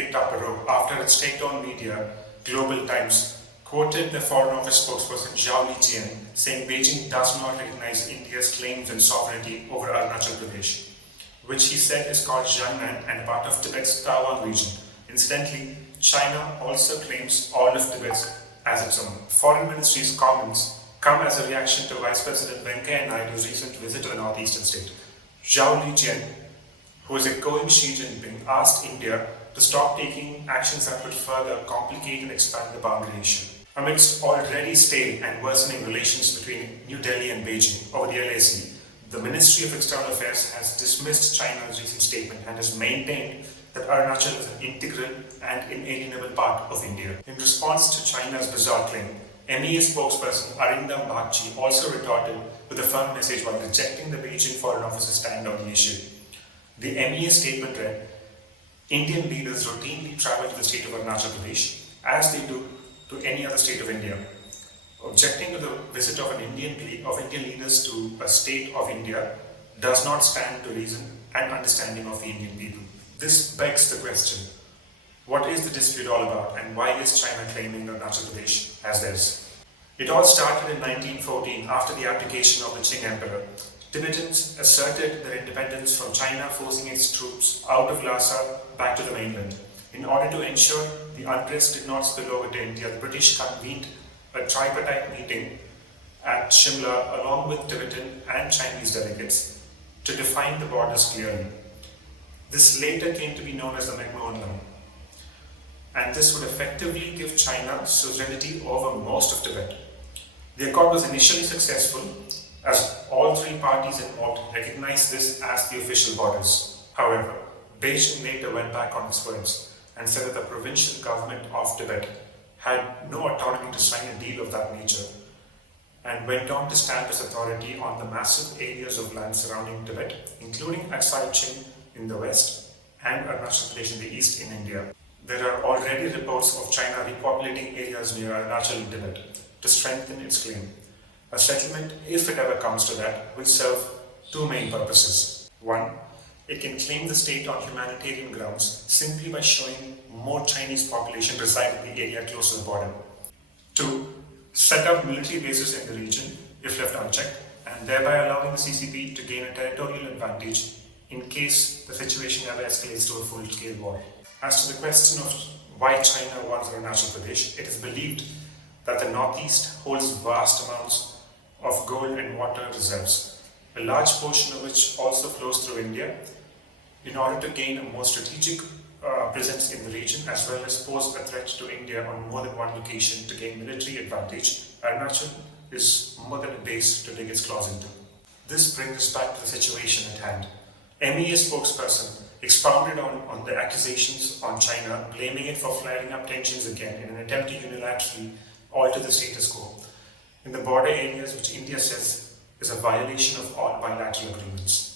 picked up a row after its state-owned media, Global Times, quoted the Foreign Office spokesperson Zhao Lijian saying Beijing does not recognize India's claims and sovereignty over Arunachal Pradesh, which he said is called Jiangnan and part of Tibet's Taiwan region. Incidentally, China also claims all of Tibet as its own. Foreign Ministry's comments come as a reaction to Vice President Venkaiah Naidu's recent visit to the northeastern state. Zhao Lijian, who is echoing Xi Jinping, asked India to stop taking actions that would further complicate and expand the boundary issue. Amidst already stale and worsening relations between New Delhi and Beijing over the LAC, the Ministry of External Affairs has dismissed China's recent statement and has maintained that Arunachal is an integral and inalienable part of India. In response to China's bizarre claim, MEA spokesperson Arindam Bagchi also retorted with a firm message while rejecting the Beijing Foreign Office's stand on the issue. The MEA statement read, Indian leaders routinely travel to the state of Arunachal Pradesh as they do to any other state of India. Objecting to the visit of Indian leaders to a state of India does not stand to reason and understanding of the Indian people. This begs the question, what is the dispute all about and why is China claiming Arunachal Pradesh as theirs? It all started in 1914 after the abdication of the Qing Emperor. Tibetans asserted their independence from China, forcing its troops out of Lhasa back to the mainland. In order to ensure the unrest did not spill over to India, the British convened a tripartite meeting at Shimla along with Tibetan and Chinese delegates to define the borders clearly. This later came to be known as the McMahon Line, and this would effectively give China suzerainty over most of Tibet. The accord was initially successful as all three parties involved recognized this as the official borders. However, Beijing later went back on its words and said that the provincial government of Tibet had no autonomy to sign a deal of that nature and went on to stamp its authority on the massive areas of land surrounding Tibet, including Aksai Chin in the west and Arunachal Pradesh in the east in India. There are already reports of China repopulating areas near Arunachal in Tibet to strengthen its claim. A settlement, if it ever comes to that, will serve two main purposes. One, it can claim the state on humanitarian grounds simply by showing more Chinese population reside in the area close to the border. Two, set up military bases in the region if left unchecked and thereby allowing the CCP to gain a territorial advantage in case the situation ever escalates to a full-scale war. As to the question of why China wants Arunachal Pradesh, it is believed that the northeast holds vast amounts of gold and water reserves, a large portion of which also flows through India. In order to gain a more strategic presence in the region as well as pose a threat to India on more than one location to gain military advantage, Arunachal is more than a base to dig its claws into. This brings us back to the situation at hand. MEA spokesperson expounded on the accusations on China, blaming it for flaring up tensions again in an attempt to unilaterally alter the status quo in the border areas which India says is a violation of all bilateral agreements.